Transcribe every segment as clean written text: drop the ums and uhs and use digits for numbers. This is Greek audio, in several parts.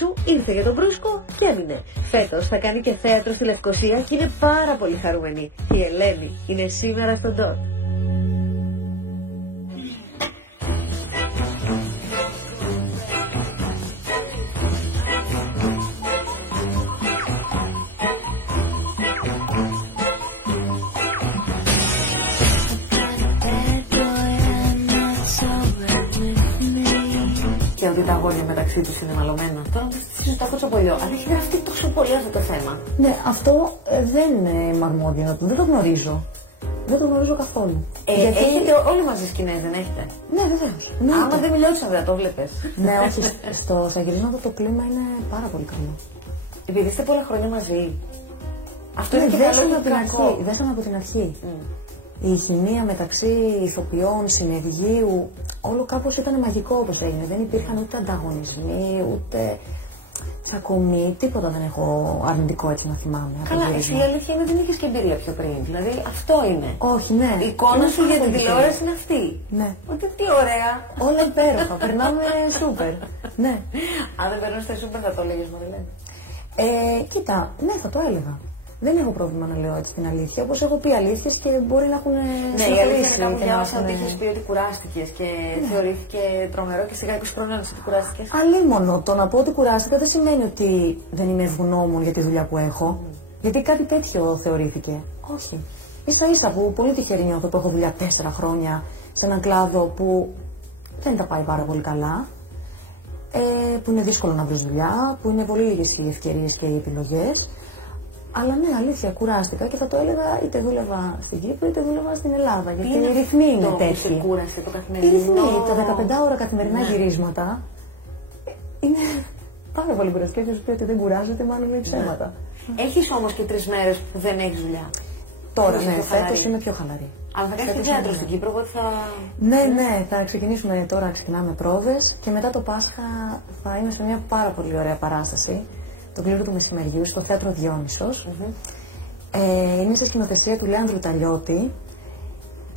Τσου ήρθε για τον Μπρούσκο και έμεινε. Φέτος θα κάνει και θέατρο στη Λευκοσία και είναι πάρα πολύ χαρούμενη. Η Ελένη είναι σήμερα στον Ντόρ. Και ότι τα αγόρια μεταξύ τους είναι μαλωμένα. Τώρα μου συζητάω τόσο πολύ. Αλλά έχει γραφτεί τόσο πολύ αυτό το θέμα. Ναι, αυτό δεν είμαι αρμόδια. Δεν το γνωρίζω. Δεν το γνωρίζω καθόλου. Γιατί έχετε όλοι μαζί σκηνές, δεν έχετε? Ναι, βεβαίως. Άμα δεν μιλιόντουσαν, δεν το βλέπεις. Ναι, όχι. Στα γυρίσματα το κλίμα είναι πάρα πολύ καλό. Επειδή είστε πολλά χρόνια μαζί. Αυτό Ναι, είναι και καλό και κακό. δέσαμε από την αρχή. Η χημεία μεταξύ ηθοποιών, συνεργείου, όλο κάπως ήταν μαγικό όπως έγινε. Δεν υπήρχαν ούτε ανταγωνισμοί, ούτε τσακωμοί, τίποτα δεν έχω αρνητικό έτσι να θυμάμαι. Καλά, εσύ η αλήθεια είναι δεν είχες και εμπειρία πιο πριν. Δηλαδή αυτό είναι. Όχι, ναι. Η εικόνα σου για την τηλεόραση είναι αυτή. Ναι. Ότι τι ωραία. Όλα υπέροχα. Περνάμε σούπερ. Ναι. Αν δεν περνούσε σούπερ θα το έλεγες, Μαριλένα. Κοίτα, ναι, θα το έλεγα. Δεν έχω πρόβλημα να λέω έτσι την αλήθεια. Όπως έχω πει αλήθειες και μπορεί να έχουν. Ναι, η αλήθεια είναι κάπου διάβασα ότι είχες πει ότι κουράστηκες και θεωρήθηκε τρομερό και σιγά 20 χρόνια ότι κουράστηκες. Αλίμονο. Το να πω ότι κουράστηκα δεν σημαίνει ότι δεν είμαι ευγνώμων για τη δουλειά που έχω. Γιατί κάτι τέτοιο θεωρήθηκε. Όχι. Ίσα-ίσα που πολύ τυχερή νιώθω που έχω δουλειά 4 χρόνια σε έναν κλάδο που δεν τα πάει πάρα πολύ καλά. Που είναι δύσκολο να βρει δουλειά, που είναι πολύ λίγες οι ευκαιρίες και οι επιλογές. Αλλά ναι, αλήθεια, κουράστηκα και θα το έλεγα είτε δούλευα στην Κύπρο είτε δούλευα στην Ελλάδα. Γιατί οι ρυθμοί είναι τέτοιοι. Κούρασε το καθημερινό. Οι ρυθμοί, τα 15 ώρα καθημερινά γυρίσματα είναι πάρα πολύ κουραστικά. Και σου πει ότι δεν κουράζεται, μάλλον λέει ψέματα. Έχεις όμως και 3 μέρες που δεν έχεις δουλειά. Τώρα, ναι, φέτος είμαι πιο χαλαρή. Αλλά θα κάνεις και θέατρο στην Κύπρο, οπότε θα. Ναι, θα ξεκινήσουμε τώρα, ξεκινάμε πρόβες και μετά το Πάσχα θα είμαι σε μια πάρα πολύ ωραία παράσταση. Το κλήρο του μεσημεριού στο θέατρο Διόνυσος. Είναι σε σκηνοθεσία του Λέανδρου Ταλιώτη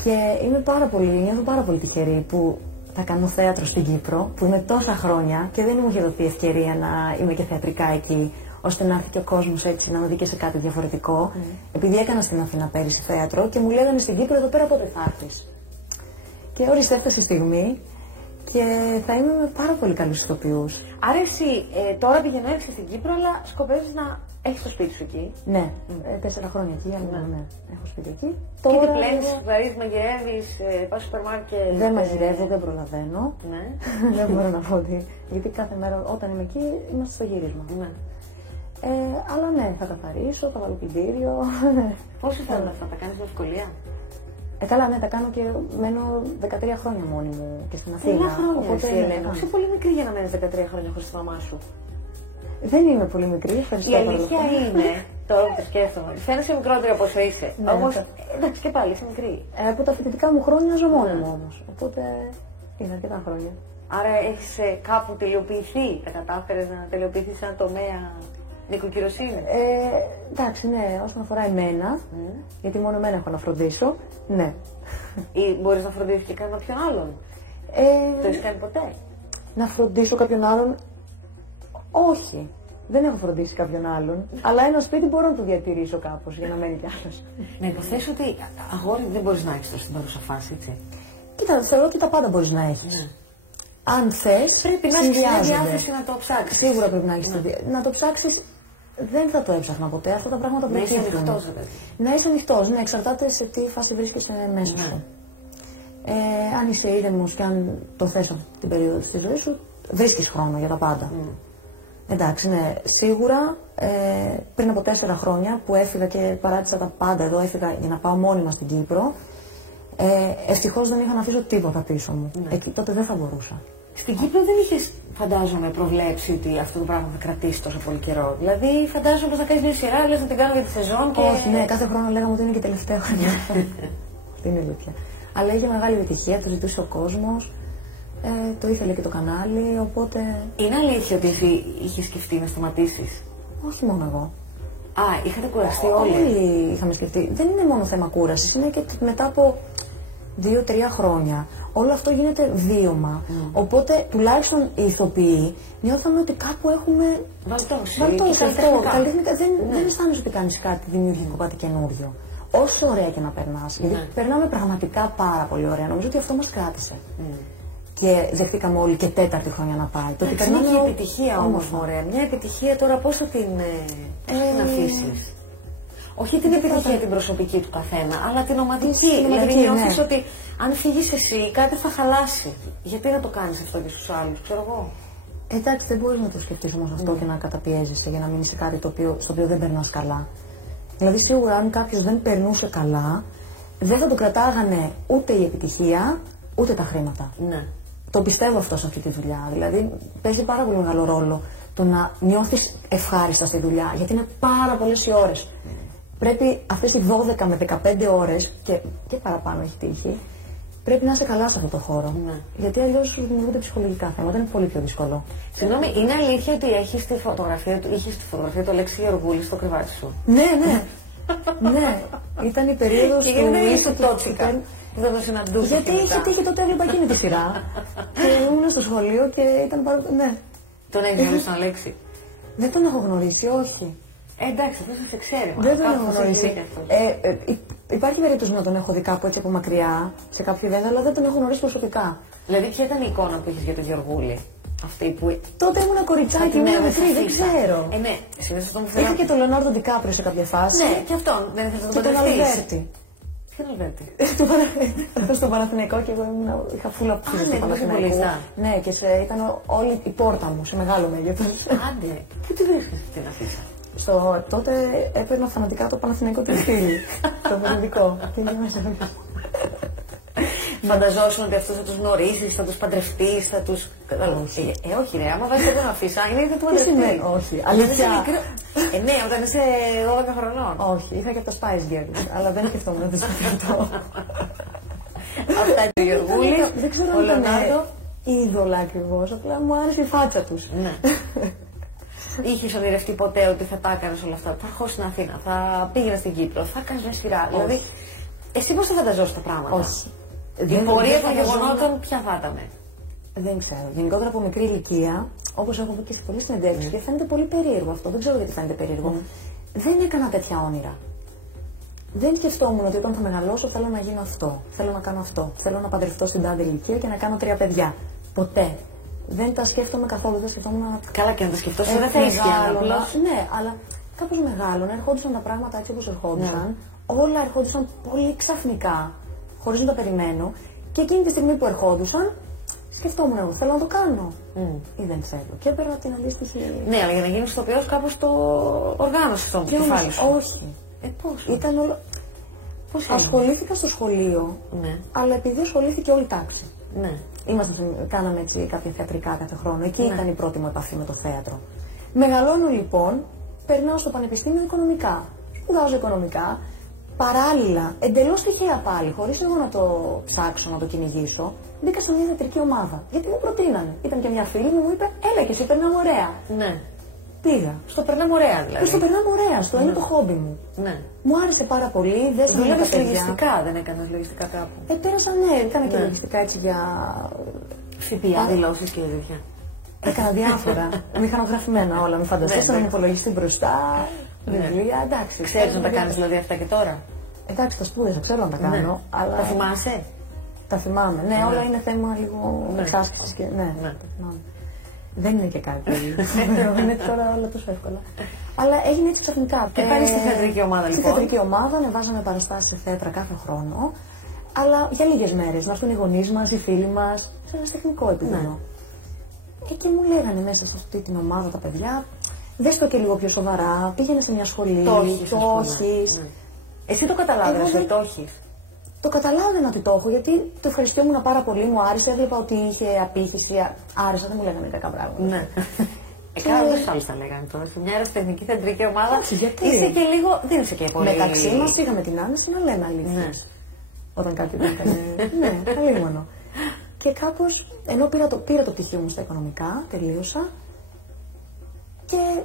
και νιώθω πάρα πολύ τυχερή που θα κάνω θέατρο στην Κύπρο, που είμαι τόσα χρόνια και δεν μου είχε δοθεί ευκαιρία να είμαι και θεατρικά εκεί, ώστε να έρθει και ο κόσμος έτσι να με δει και σε κάτι διαφορετικό. Επειδή έκανα στην Αθήνα πέρυσι θέατρο και μου λέγανε στην Κύπρο εδώ πέρα πότε θα έρθεις. Και όρισε έφτασε η στιγμή. Και θα είμαι με πάρα πολύ καλούς ηθοποιούς. Άρα εσύ τώρα πηγαίνεις στην Κύπρο, αλλά σκοπεύεις να έχεις το σπίτι σου εκεί. Ναι, 4 χρόνια εκεί, αλλά ναι, έχω σπίτι εκεί. Και τι πλένεις, βαρύς, μαγειρεύεις, πας στο σούπερ μάρκετ. Δεν μαγειρεύω, δεν προλαβαίνω. Ναι. Δεν μπορώ να πω ότι. Γιατί κάθε μέρα όταν είμαι εκεί είμαστε στο γύρισμα. Ναι. Αλλά ναι, θα καθαρίσω, θα βάλω πλυντήριο. Πόσο θέλουν αυτά, τα κάνεις με ευκολία? Καλά, ναι, τα κάνω και μένω 13 χρόνια μόνη μου και στην Αθήνα. Πολλά χρόνια, οπότε είσαι πολύ μικρή για να μένεις 13 χρόνια χωρίς τη μαμά σου. Δεν είμαι πολύ μικρή, ευχαριστώ. Η αλήθεια είναι, τώρα που το σκέφτομαι, φαίνεσαι μικρότερη από όσο είσαι. Ναι, όμως, εντάξει και πάλι είσαι μικρή. Από τα φοιτητικά μου χρόνια ζω μόνη μου όμως, οπότε είναι αρκετά χρόνια. Άρα έχεις κάπου τελειοποιηθεί, τα κατάφερες να τελειοποιηθείς σε ένα τομέα νοικοκυροσύνη? Εντάξει, ναι, όσον αφορά εμένα, γιατί μόνο εμένα έχω να φροντίσω, ναι. Ή μπορείς να φροντίσεις και κάποιον άλλον? Το έχεις κάνει ποτέ? Να φροντίσω κάποιον άλλον, όχι. Δεν έχω φροντίσει κάποιον άλλον, αλλά ένα σπίτι μπορώ να το διατηρήσω κάπως για να μένει κι άλλος. Να υποθέσω ότι αγόρι δεν μπορείς να έχεις τώρα στην παρούσα φάση, έτσι. Κοίτα, θεωρώ ότι τα πάντα μπορείς να έχεις. Ναι. Αν θες, πρέπει να έχεις τη διάθεση να το ψάξεις. Σίγουρα πρέπει να έχεις να το ψάξεις. Δεν θα το έψαχνα ποτέ. Αυτά τα πράγματα να είσαι ανοιχτός. Να είσαι ανοιχτός, ναι, εξαρτάται σε τι φάση βρίσκεσαι μέσα σου. Αν είσαι ήρεμος και αν το θες αυτή την περίοδο της ζωής σου, βρίσκεις χρόνο για τα πάντα. Εντάξει, ναι, σίγουρα πριν από 4 χρόνια που έφυγα και παράτησα τα πάντα εδώ, έφυγα για να πάω μόνιμα στην Κύπρο. Ευτυχώς δεν είχα να αφήσω τίποτα πίσω μου. Εκεί τότε δεν θα μπορούσα. Στην Κύπρο δεν είχες, φαντάζομαι, προβλέψει ότι αυτό το πράγμα θα κρατήσει τόσο πολύ καιρό. Δηλαδή, φαντάζομαι πως θα κάνεις μια σειρά, λες να την κάνω για τη σεζόν και. Όχι, ναι, κάθε χρόνο λέγαμε ότι είναι και τελευταία χρονιά. Αυτή είναι η αλήθεια. Αλλά είχε μεγάλη επιτυχία, το ζητούσε ο κόσμος. Το ήθελε και το κανάλι, οπότε. Είναι αλήθεια ότι εσύ είχες σκεφτεί να σταματήσεις? Όχι μόνο εγώ. Είχατε κουραστεί όλοι? Όλοι είχαμε σκεφτεί. Δεν είναι μόνο θέμα κούρασης, είναι και μετά από 2-3 χρόνια. Όλο αυτό γίνεται βίωμα. Οπότε τουλάχιστον οι ηθοποιοί νιώθαμε ότι κάπου έχουμε Βαλτώσει. Καλλιτεχνικά. Δεν αισθάνεσαι ότι κάνεις κάτι δημιουργικό, κάτι καινούριο. Όσο ωραία και να περνάς. Γιατί περνάμε πραγματικά πάρα πολύ ωραία. Νομίζω ότι αυτό μας κράτησε. Και δεχτήκαμε όλοι και 4η χρονιά να πάει. Το ότι περνάμε η επιτυχία όμως, ωραία. Μια επιτυχία τώρα πώς θα την αφήσεις? Όχι την επιτυχία την προσωπική του καθένα, αλλά την ομαδική. Δηλαδή νιώθεις ότι αν φύγεις εσύ κάτι θα χαλάσει. Γιατί να το κάνεις αυτό και στους άλλους, ξέρω εγώ. Εντάξει, δεν μπορείς να το σκεφτείς όμως αυτό και να καταπιέζεσαι για να μείνεις σε κάτι στο οποίο δεν περνάς καλά. Δηλαδή σίγουρα αν κάποιος δεν περνούσε καλά, δεν θα το κρατάγανε ούτε η επιτυχία, ούτε τα χρήματα. Ναι. Το πιστεύω αυτό σε αυτή τη δουλειά. Δηλαδή παίζει πάρα πολύ μεγάλο ρόλο το να νιώθεις ευχάριστα στη δουλειά, γιατί είναι πάρα πολλές οι ώρες. Πρέπει αυτές οι 12 με 15 ώρες και παραπάνω έχει τύχει, πρέπει να είστε καλά σε αυτό το χώρο. Ναι. Γιατί αλλιώς δημιουργούνται ψυχολογικά θέματα, είναι πολύ πιο δύσκολο. Συγγνώμη, είναι αλήθεια ότι είχε στη φωτογραφία του Αλέξη Γεωργούλη στο κρεβάτι σου? Ναι, ναι. Ναι, ήταν η περίοδος του ίσου τότσικα. Δεν το συναντούσα. Γιατί είχε τύχει τότε έβλεπα εκείνη τη σειρά. Και ήμουν στο σχολείο και ήταν πάρα. Ναι. Τον έχει γνωρίσει τον Αλέξη? Δεν τον έχω γνωρίσει, όχι. Εντάξει, αυτό σε ξέρει. Δεν τον έχω γνωρίσει. Υπάρχει περίπτωση να τον έχω δει κάπου έτσι από μακριά, σε κάποιο event, αλλά δεν τον έχω γνωρίσει προσωπικά. Δηλαδή, ποια ήταν η εικόνα που είχε για τον Γεωργούλη? Αυτή που. Τότε ήμουν κοριτσάκι, ήμουν μικρή, δεν ξέρω. Ναι, συνήθως αυτό μου φαίνεται. Είχα και τον Λεωνάρντο Ντικάπριο σε κάποια φάση. Ναι, και αυτόν. Δεν ήθελα να τον Αλβέρτη. Ποιον Αλβέρτη? Στο Παναθηναϊκό και εγώ είχα φούλα που στο Παναθηναϊκό. Ναι, και ήταν όλη η πόρτα μου σε μεγάλο μέγεθος. Άντε, πού τη βρίσκεις την αφίσα? Τότε έπαιρνα φανατικά το Παναθηναϊκό του στυλ. Το περιοδικό. Φανταζόσουν ότι αυτούς θα τους γνωρίσεις, θα τους παντρευτείς, θα τους. Όχι, ρε, άμα βάζεις την αφίσα, είναι ήδη του παντρευτεί. Όχι, αλήθεια. Ναι, όταν είσαι 12 χρονών. Όχι, είχα και από τα Spice Girls, αλλά δεν σκεφτόμουν να το σκεφτώ. Αυτά είναι ο Γεωργούλη, δεν ξέρω αν ήταν είδωλα ακριβώς, απλά μου άρεσε η φάτσα τους. Ναι. Είχες ονειρευτεί ποτέ ότι θα τα έκανες όλα αυτά? Θα ερχόσουν στην Αθήνα, θα πήγαινε στην Κύπρο, θα έκανες μια σειρά? Δηλαδή, εσύ πώς θα φανταζόσουν τα πράγματα? Όχι. Η πορεία των γεγονότων ποια θα ήταν? Δεν ξέρω. Γενικότερα από μικρή ηλικία, όπως έχω πει και σε πολλές συνεντεύξεις, και φαίνεται πολύ περίεργο αυτό, δεν ξέρω γιατί φαίνεται περίεργο. Δεν έκανα τέτοια όνειρα. Δεν σκεφτόμουν ότι όταν θα μεγαλώσω θέλω να γίνω αυτό, θέλω να κάνω αυτό, θέλω να παντρευτώ στην τάδε ηλικία και να κάνω 3 παιδιά. Ποτέ. Δεν τα σκέφτομαι καθόλου, δεν σκεφτόμουν. Καλά, και να τα σκεφτόσαι δεν θα ίσχυαν. Ναι, αλλά κάπως μεγάλων ερχόντουσαν τα πράγματα έτσι όπως ερχόντουσαν. Όλα ερχόντουσαν πολύ ξαφνικά, χωρίς να τα περιμένω. Και εκείνη τη στιγμή που ερχόντουσαν, σκεφτόμουν εγώ, θέλω να το κάνω ή δεν θέλω. Και έπαιρνα την αντίστοιχη. Ναι, αλλά για να γίνεις ηθοποιός κάπως το οργάνωσες το κεφάλι σου. Όχι. Πώς? Ήταν όλο. Πώς ασχολήθηκα στο σχολείο, αλλά επειδή ασχολήθηκε όλη η τάξη. Ναι. Κάναμε έτσι κάποια θεατρικά κάθε χρόνο. Εκεί ήταν η πρώτη μου επαφή με το θέατρο. Μεγαλώνω λοιπόν, περνάω στο πανεπιστήμιο οικονομικά. Σπουδάζω οικονομικά. Παράλληλα, εντελώς τυχαία πάλι, χωρίς εγώ να το ψάξω, να το κυνηγήσω, μπήκα σε μια θεατρική ομάδα. Γιατί μου προτείνανε. Ήταν και μια φίλη μου είπε: έλα και εσύ, περνάμε ωραία. Ναι. Πήγα. Στο περνάμε ωραία δηλαδή. Στο περνάμε ωραία, στο είναι το χόμπι μου. Ναι. Μου άρεσε πάρα πολύ. Δουλεύεις λογιστικά, δεν έκανες λογιστικά κάπου? Πέρασα, ναι, έκανα και λογιστικά έτσι για. ΦΠΑ, δηλώσεις και τέτοια. Έκανα διάφορα. Μηχανογραφημένα όλα. Μην φανταστείς έναν υπολογιστή μπροστά. Βιβλία, εντάξει. Ξέρεις να τα κάνεις δηλαδή αυτά και τώρα? Εντάξει, τα σπούδασα, ξέρω να τα κάνω. Αλλά... Τα θυμάσαι? Τα θυμάμαι. Ναι, όλα είναι θέμα λίγο εξάσκησης και. Ναι, τα θυμάμαι. Δεν είναι και κάτι. Δεν είναι τώρα όλα τόσο εύκολα. Αλλά έγινε έτσι ξαφνικά. Και πάλι στη θεατρική ομάδα λοιπόν? Στη θεατρική ομάδα ανεβάζαμε παραστάσεις σε θέατρα κάθε χρόνο. Αλλά για λίγες μέρες. Να έρθουν οι γονείς μας, οι φίλοι μας, σε ένα τεχνικό επίπεδο. Και μου λέγανε μέσα σε αυτή την ομάδα τα παιδιά, δες το και λίγο πιο σοβαρά, πήγαινε σε μια σχολή, το έχεις. Εσύ το καταλάβαινες ότι το έχεις? Το καταλάβαινα ότι το έχω, γιατί το ευχαριστιόμουν πάρα πολύ, μου άρεσε, έβλεπα ότι είχε απήχηση, άρεσε, δεν μου λέγανε κακά πράγματα. Ναι. Κάνα δεν άλλους τα λέγανε τώρα. Σε μια αεροτεχνική θεατρική ομάδα γιατί? Είσαι και λίγο, δεν είσαι και πολύ. Μεταξύ μας είχαμε την άνεση να λέμε αλήθειες. Όταν κάτι δεν έκανε. Ναι, καλή. Και κάπως, ενώ πήρα το πτυχίο μου στα οικονομικά, τελείωσα και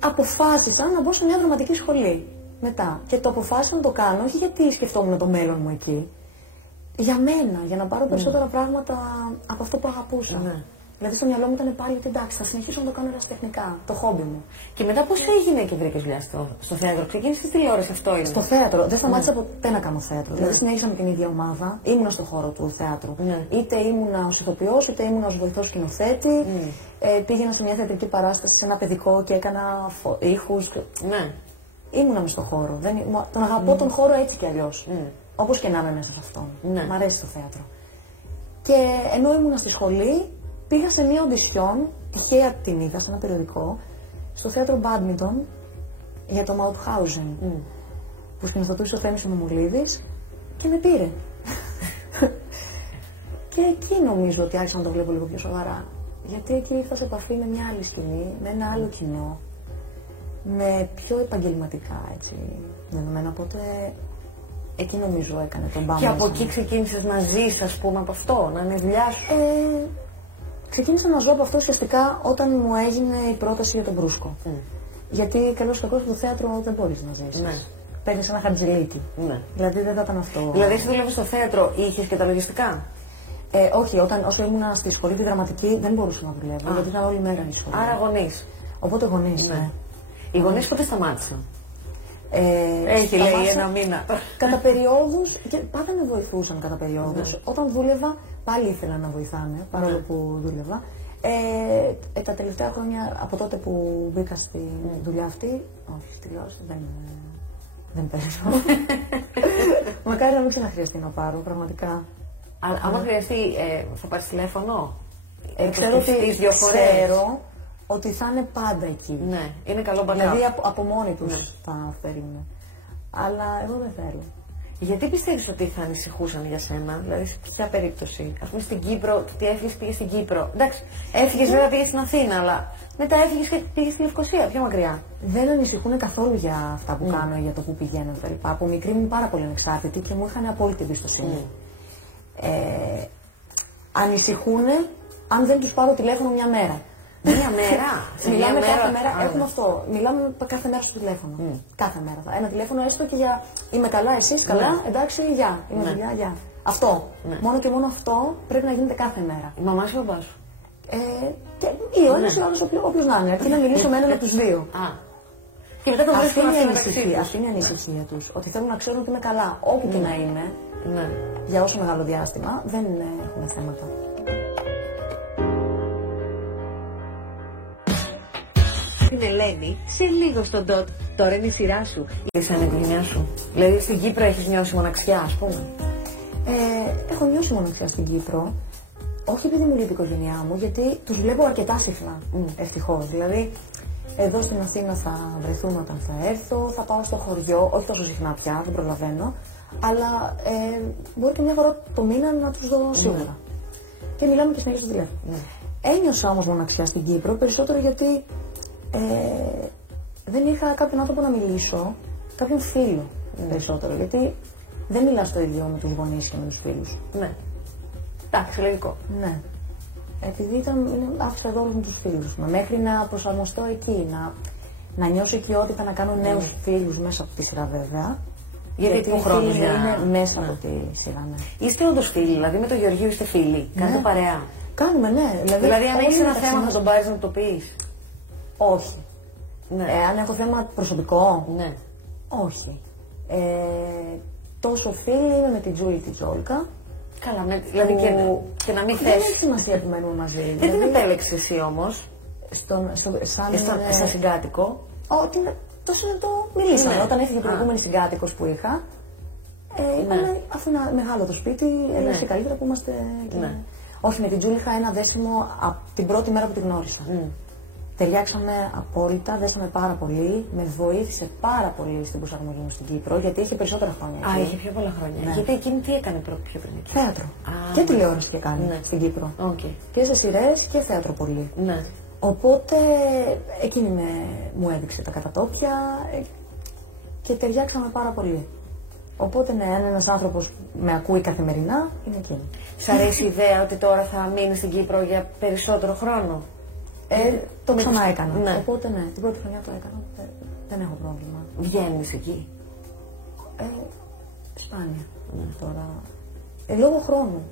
αποφάσισα να μπω σε μια δραματική σχολή μετά. Και το αποφάσισα να το κάνω, όχι γιατί σκεφτόμουν το μέλλον μου εκεί. Για μένα, για να πάρω περισσότερα πράγματα από αυτό που αγαπούσα. Ναι. Δηλαδή στο μυαλό μου ήταν πάλι ότι εντάξει, θα συνεχίσω να το κάνω ερασιτεχνικά, το χόμπι μου. Και μετά πώς έγινε και βρήκες δουλειά στο θέατρο? Ξεκίνησες στη τηλεόραση, αυτό είναι? Στο θέατρο. Δεν σταμάτησα ποτέ να κάνω θέατρο. Δηλαδή συνέχισα με την ίδια ομάδα, ήμουνα στον χώρο του θεάτρου. Είτε ήμουνα ως ηθοποιός, είτε ήμουνα ως βοηθός σκηνοθέτη. Πήγαινα σε μια θεατρική παράσταση, σε ένα παιδικό και έκανα ήχους. Ναι. Ήμουνα μες στον χώρο. Τον αγαπώ τον χώρο έτσι κι αλλιώς. Όπως και να είμαι μέσα σε αυτόν. Μ' αρέσει το θέατρο. Και ενώ ήμουνα στη σχολή, πήγα σε μια οντισιόν, τυχαία την είδα σε ένα περιοδικό, στο θέατρο Μπάντμιντον για το Mauthausen, που σκηνοθετούσε ο Θέμης ο Μαμουλίδης και με πήρε. Και εκεί νομίζω ότι άρχισα να το βλέπω λίγο πιο σοβαρά. Γιατί εκεί ήρθα σε επαφή με μια άλλη σκηνή, με ένα άλλο κοινό, με πιο επαγγελματικά έτσι δεδομένα. Οπότε εκεί νομίζω έκανε τον μπάμπα. Και από εκεί ξεκίνησες να ζεις, ας πούμε, από αυτό, να είναι δουλειά σου? Ξεκίνησα να ζω από αυτό ουσιαστικά όταν μου έγινε η πρόταση για τον Μπρούσκο. Γιατί καλώς κακώς στο θέατρο δεν μπορείς να ζήσεις. Ναι. Παίρνεις ένα χαρτζηλίκι. Ναι. Δηλαδή δεν θα ήταν αυτό. Δηλαδή, εσύ δουλεύεις στο θέατρο, είχες και τα λογιστικά? Όχι, όσο ήμουν στη σχολή τη δραματική δεν μπορούσα να δουλεύω. Γιατί ήταν όλη μέρα η σχολή. Άρα γονείς. Οπότε γονείς. Ναι. Οι γονείς πότε σταμάτησαν? Έχει λέει ένα μήνα. Κατά περιόδους, και πάντα με βοηθούσαν κατά περιόδους. Όταν δούλευα, πάλι ήθελα να βοηθάνε, παρόλο που δούλευα. Τα τελευταία χρόνια, από τότε που μπήκα στη δουλειά αυτή, όχι, στη τηλεόραση δεν παίζω. Μακάρι να μην ξαναχρειαστεί να πάρω, πραγματικά. Άμα χρειαστεί, θα πάρεις τηλέφωνο? Ξέρω ότι θα είναι πάντα εκεί. Ναι, είναι καλό backup. Δηλαδή από μόνοι τους θα φέρουν. Αλλά εγώ δεν θέλω. Γιατί πιστεύεις ότι θα ανησυχούσαν για σένα, δηλαδή σε ποια περίπτωση? Ας πούμε στην Κύπρο, τι έφυγες, πήγες στην Κύπρο. Εντάξει, έφυγες βέβαια, πήγες στην Αθήνα, αλλά μετά έφυγες και πήγες στη Λευκοσία, πιο μακριά. Δεν ανησυχούν καθόλου για αυτά που κάνω, για το που πηγαίνω κτλ. Από μικρή ήμουν πάρα πολύ ανεξάρτητη και μου είχαν απόλυτη εμπιστοσύνη. Ανησυχούν αν δεν τους πάρω τηλέφωνο μια μέρα. Μια μέρα. Μιλάμε κάθε μέρα. Έχουμε αυτό. Μιλάμε κάθε μέρα στο τηλέφωνο. Κάθε μέρα. Ένα τηλέφωνο έστω και για είμαι καλά, εσείς καλά, εντάξει, γεια. Είμαι δουλειά, γεια. Αυτό. Μόνο και μόνο αυτό πρέπει να γίνεται κάθε μέρα. Η μαμά σου ή ο μπαμπάς σου? Ή ο ένας ή ο άλλος, όποιος να είναι. Αρκεί να μιλήσω με έναν από τους δύο. Και μετά το βρίσκουν αυτή είναι η ανησυχία τους. Ότι θέλουν να ξέρουν ότι είμαι καλά. Όπου και να είμαι, για όσο μεγάλο διάστημα, δεν έχουμε θέματα. Την Ελένη σε λίγο στον ντότ. Τώρα είναι η σειρά σου. Είσαι ανεπιμονιά σου. Δηλαδή στην Κύπρο έχεις νιώσει μοναξιά, ας πούμε? Έχω νιώσει μοναξιά στην Κύπρο. Όχι επειδή μου λείπει η οικογένειά μου, γιατί τους βλέπω αρκετά συχνά. Ευτυχώς. Δηλαδή, εδώ στην Αθήνα θα βρεθούμε όταν θα έρθω, θα πάω στο χωριό, όχι τόσο συχνά πια, δεν προλαβαίνω. Αλλά μπορεί και μια φορά το μήνα να τους δω σίγουρα. Και μιλάμε και συνέχεια στο τηλέφωνο. Ένιωσα όμως μοναξιά στην Κύπρο περισσότερο γιατί δεν είχα κάποιον άνθρωπο να μιλήσω, κάποιον φίλο περισσότερο. Γιατί δεν μιλάς το ίδιο με τους γονείς και με τους φίλους. Ναι. Εντάξει, λογικό. Ναι. Επειδή άφησα εδώ όλους με τους φίλους μου. Μέχρι να προσαρμοστώ εκεί, να νιώσω οικειότητα, να κάνω νέους φίλους μέσα από τη σειρά βέβαια. Γιατί ο χρόνος είναι μέσα από τη σειρά, ναι. Είστε όντως φίλοι, δηλαδή με τον Γεωργίου είστε φίλοι? Κάνετε παρέα? Κάνουμε, ναι. Δηλαδή αν έχεις ένα θέμα θα τον πάρεις να το πεις? Όχι. Ναι. Αν έχω θέμα προσωπικό? Ναι. Όχι. Τόσο φίλοι είμαι με την Τζούλη τη Τζόλκα. Καλά, δηλαδή και να μην θες. Δεν έχει σημασία που μένουμε μαζί. Δεν την επέλεξες εσύ όμως? Σαν συγκάτοικο? Ότι τόσο να το μιλήσαμε. Ναι. Όταν έφυγε η προηγούμενη συγκάτοικος που είχα, είπαμε αφού είναι μεγάλο το σπίτι, έλεγες και καλύτερα που είμαστε. Ναι. Όχι, με την Τζούλη είχα ένα δέσιμο από την πρώτη μέρα που την γνώρισα. Ταιριάξαμε απόλυτα, δέσαμε πάρα πολύ. Με βοήθησε πάρα πολύ στην προσαρμογή μου στην Κύπρο, γιατί είχε περισσότερα χρόνια. Είχε πιο πολλά χρόνια. Ναι. Γιατί εκείνη τι έκανε πιο πριν? Θέατρο. Και τηλεόραση και κάνει στην Κύπρο. Και σε σειρές και θέατρο πολύ. Ναι. Οπότε εκείνη μου έδειξε τα κατατόπια και ταιριάξαμε πάρα πολύ. Οπότε ναι, αν ένας άνθρωπος με ακούει καθημερινά, είναι εκείνη. Σ' αρέσει η ιδέα ότι τώρα θα μείνει στην Κύπρο για περισσότερο χρόνο? Το ξανά έκανα. Ναι. Οπότε ναι, την πρώτη χρονιά το έκανα. Δεν έχω πρόβλημα. Βγαίνεις εκεί? Σπάνια. Τώρα. Λόγω χρόνου.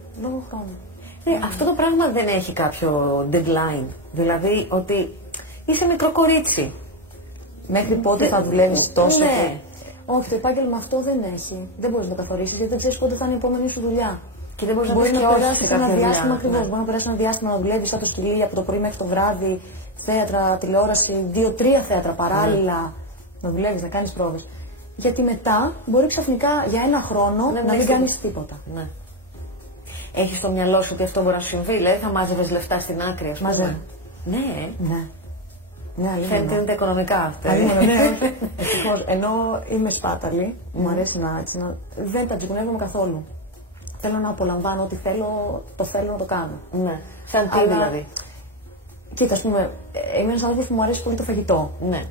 Αυτό το πράγμα δεν έχει κάποιο deadline. Δηλαδή ότι είσαι μικρό κορίτσι. Μέχρι πότε θα δουλεύεις τόσο. Ναι. Όχι, το επάγγελμα αυτό δεν έχει. Δεν μπορείς να το καθορίσεις γιατί δεν ξέρεις πότε θα είναι η επόμενη σου δουλειά. Και δεν μπορείς μπορεί να περάσει ένα διάστημα ακριβώς. Μπορεί να περάσει ένα διάστημα να δουλεύεις σαν το σκυλί από το πρωί μέχρι το βράδυ, θέατρα, τηλεόραση, 2-3 θέατρα παράλληλα. Να δουλεύεις, να κάνεις πρόβες. Γιατί μετά μπορεί ξαφνικά για ένα χρόνο να μην κάνεις τίποτα. Ναι. Έχεις στο μυαλό σου ότι αυτό μπορεί να σου συμβεί, δηλαδή θα μάζευες λεφτά στην άκρη, ας πούμε. Μαζεύω. Ναι. Ναι, Φαίνεται ότι είναι τα οικονομικά αυτά. Ναι. Ευτυχώς, ενώ είμαι σπάταλη, μου αρέσει να δεν τα τσιγκουνεύομαι καθόλου. Θέλω να απολαμβάνω ό,τι θέλω, το θέλω να το κάνω. Ναι. Σαν τι δηλαδή. Κοίτα, ας πούμε, είμαι ένας άνθρωπος που μου αρέσει πολύ το φαγητό. Ναι.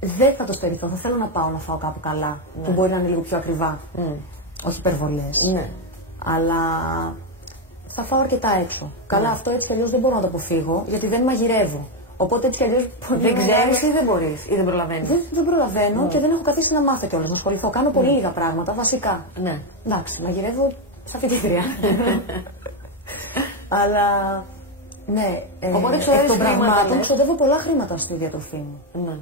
Δεν θα το στερηθώ, θα θέλω να πάω να φάω κάπου καλά, που μπορεί να είναι λίγο πιο ακριβά. Όχι υπερβολές. Ναι. Αλλά θα φάω αρκετά έξω. Καλά, αυτό έτσι κι αλλιώς δεν μπορώ να το αποφύγω, γιατί δεν μαγειρεύω. Οπότε έτσι κι αλλιώς. Δεν ξέρεις ή δεν μπορείς, ή δεν προλαβαίνεις. Δεν προλαβαίνω και δεν έχω καθίσει να μάθω κιόλας. Να ασχοληθώ. Κάνω πολύ λίγα πράγματα, βασικά. Ναι. Εντάξει, μαγειρεύω στα φοιτήτρια. Αλλά. Ναι, οπότε των πραγμάτων ξοδεύω πολλά χρήματα στη διατροφή μου. Ναι.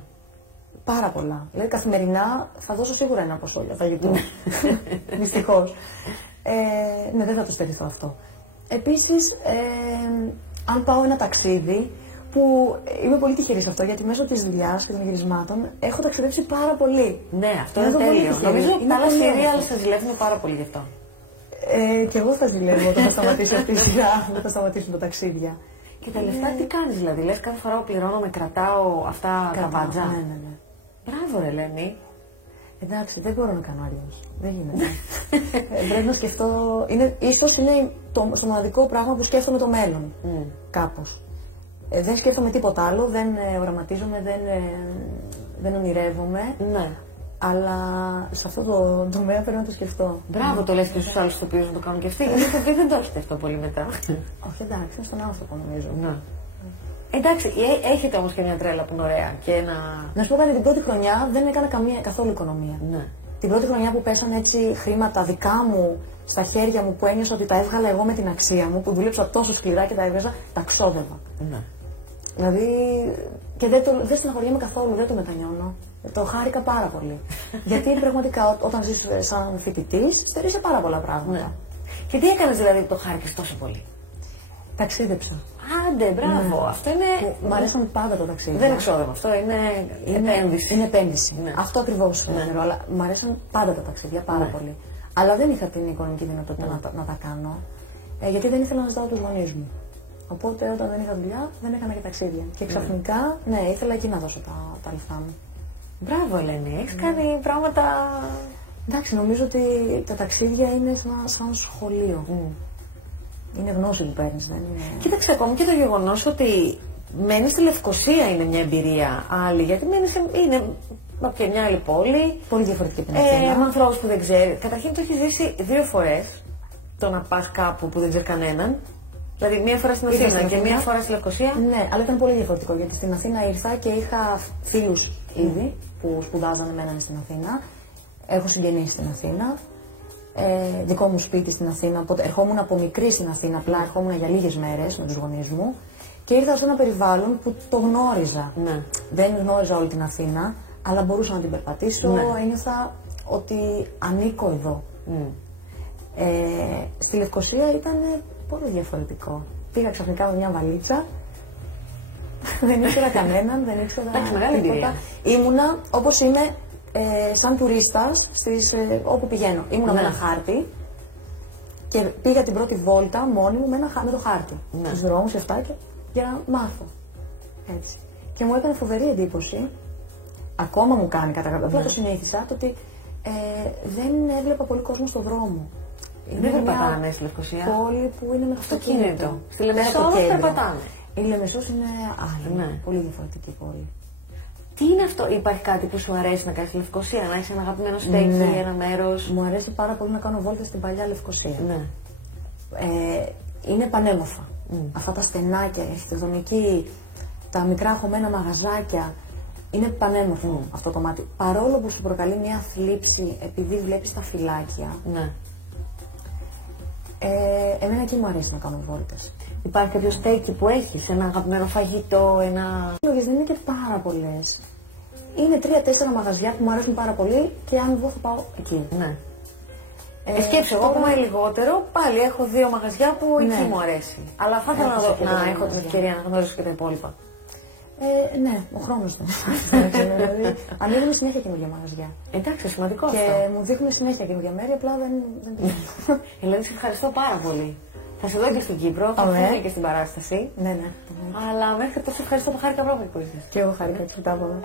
Πάρα πολλά. Δηλαδή καθημερινά θα δώσω σίγουρα ένα ποσό για φαγητό. Δυστυχώς. Ναι, δεν θα το στερηθώ αυτό. Επίσης, αν πάω ένα ταξίδι, που είμαι πολύ τυχερή σε αυτό, γιατί μέσω της δουλειάς και των γυρισμάτων έχω ταξιδέψει πάρα πολύ. Ναι, αυτό είναι τέλειο. Νομίζω ότι άλλα σειρία σας ζηλεύουν πάρα πολύ γι' αυτό. Και εγώ θα ζηλεύω όταν θα σταματήσω αυτή η σειρά, όταν θα σταματήσουν τα ταξίδια. Και τα λεφτά τι κάνεις δηλαδή, λες κάθε φορά που πληρώνω με κρατάω αυτά τα βάτζα. Ναι. Μπράβο ρε Ελένη. Εντάξει, δεν μπορώ να κάνω αλλιώς. Δεν γίνεται. Πρέπει να σκεφτώ. Ίσως είναι το μοναδικό πράγμα που σκέφτομαι το μέλλον. Κάπως. Δεν σκέφτομαι τίποτα άλλο, δεν οραματίζομαι, δεν ονειρεύομαι. Ναι. Αλλά σε αυτό το τομέα πρέπει να το σκεφτώ. Μπράβο, το λες και στους άλλους τοπίους να το κάνουν και αυτοί. Γιατί το δεν το έχετε αυτό πολύ μετά. Όχι, εντάξει, είναι στον άνθρωπο νομίζω. Ναι. Εντάξει, έχετε όμως και μια τρέλα που είναι ωραία. Και Να σου πω κάτι, την πρώτη χρονιά δεν έκανα καθόλου οικονομία. Ναι. Την πρώτη χρονιά που πέσανε έτσι χρήματα δικά μου στα χέρια μου, που ένιωσα ότι τα έβγαλα εγώ με την αξία μου, που δούλεψα τόσο σκληρά και τα έβγαζα, τα ξόδευα. Ναι. Δηλαδή. Και δεν στεναχωριέμαι καθόλου, δεν το μετανιώνω. Το χάρηκα πάρα πολύ. Γιατί πραγματικά όταν ζεις σαν φοιτητής, στερείσαι πάρα πολλά πράγματα. Ναι. Και τι έκανες δηλαδή που το χάρηκες τόσο πολύ? Ταξίδεψα. Άντε, μπράβο. Ναι. Αυτό είναι. Μ' αρέσουν πάντα το ταξίδι. Δεν είναι εξόδευμα. Αυτό είναι επένδυση. Είναι επένδυση. Ναι. Αυτό ακριβώς Ναι. αλλά μ' αρέσουν πάντα τα ταξίδια πάρα πολύ. Αλλά δεν είχα την οικονομική δυνατότητα να τα κάνω. Γιατί δεν ήθελα να ζητάω τους γονείς μου. Οπότε όταν δεν είχα δουλειά, δεν έκανα και ταξίδια. Και ξαφνικά, ναι, ήθελα εκεί να δώσω τα λεφτά μου. Μπράβο, Ελένη. Έχεις κάνει πράγματα. Εντάξει, νομίζω ότι τα ταξίδια είναι σαν σχολείο. Είναι γνώση που παίρνεις, δεν είναι. Κοίταξε, ακόμη και το γεγονός ότι μένεις στη Λευκοσία είναι μια εμπειρία άλλη. Γιατί είναι από μια άλλη πόλη. Πολύ διαφορετική την Αθήνα. Με ανθρώπους που δεν ξέρει. Καταρχήν το έχεις ζήσει 2 φορές το να πας κάπου που δεν ξέρει κανέναν. Δηλαδή, μία φορά στην Αθήνα και μία φορά στη Λευκοσία. Ναι, αλλά ήταν πολύ διαφορετικό γιατί στην Αθήνα ήρθα και είχα φίλους ήδη που σπουδάζανε, μένανε στην Αθήνα. Έχω συγγενείς στην Αθήνα. Δικό μου σπίτι στην Αθήνα. Οπότε ερχόμουν από μικρή στην Αθήνα, απλά ερχόμουν για λίγες μέρες με τους γονείς μου. Και ήρθα σε ένα περιβάλλον που το γνώριζα. Ναι. Δεν γνώριζα όλη την Αθήνα, αλλά μπορούσα να την περπατήσω. Ναι. Ένιωθα ότι ανήκω εδώ. Στη Λευκοσία ήταν πολύ διαφορετικό. Πήγα ξαφνικά με μια βαλίτσα. Δεν ήξερα κανέναν, δεν ήξερα. Εντάξει, μεγάλη εμπειρία. Ήμουνα όπως είμαι σαν τουρίστας όπου πηγαίνω. Ήμουνα με ένα χάρτη και πήγα την πρώτη βόλτα μόνη μου με το χάρτη. Στους δρόμους και αυτά για να μάθω. Έτσι. Και μου έκανε φοβερή εντύπωση. Ακόμα μου κάνει κατά κάποιο τρόπο. Το συνήθισα το ότι δεν έβλεπα πολύ κόσμο στον δρόμο. Δεν περπατάνε στη Λευκοσία. Πόλη που είναι με αυτοκίνητο. Στη Λεμεσό όμως περπατάνε. Η Λεμεσός είναι άλλη. Ναι. Πολύ διαφορετική πόλη. Τι είναι αυτό, υπάρχει κάτι που σου αρέσει να κάνεις στη Λευκοσία, να έχεις ένα αγαπημένο στέκι ή ένα μέρος? Μου αρέσει πάρα πολύ να κάνω βόλτες στην παλιά Λευκοσία. Ναι. Είναι πανέμορφα. Αυτά τα στενάκια, η αρχιτεκτονική, τα μικρά χωμένα μαγαζάκια. Είναι πανέμορφο αυτό το κομμάτι. Παρόλο που σου προκαλεί μια θλίψη επειδή βλέπεις τα φυλάκια. Ναι. Εμένα εκεί μου αρέσει να κάνω βόλτες. Υπάρχει κάποιο στέκι που έχεις, ένα αγαπημένο φαγητό, ένα... Λόγες δεν είναι και πάρα πολλές. Είναι 3-4 μαγαζιά που μου αρέσουν πάρα πολύ και αν βγω θα πάω εκεί. Ναι. Σκέψου, εγώ που είμαι λιγότερο, πάλι έχω 2 μαγαζιά που εκεί μου αρέσει. Αλλά θα ήθελα να έχω την ευκαιρία να γνωρίσω και τα υπόλοιπα. Ναι, ο χρόνος δεν δηλαδή, ανοίγουν συνέχεια καινούργια μαγαζιά. Εντάξει, σημαντικό και αυτό. Και μου δείχνουν συνέχεια καινούργια μέρη, απλά δεν πηγαίνω. Δηλαδή, σε ευχαριστώ πάρα πολύ. Θα σε δω και στην Κύπρο, θα έρθω και στην παράσταση. Ναι. Αλλά μέχρι τότε σε ευχαριστώ που χάρηκα πάρα πολύ που ήρθες. Και εγώ χάρηκα, εξωτά από εδώ.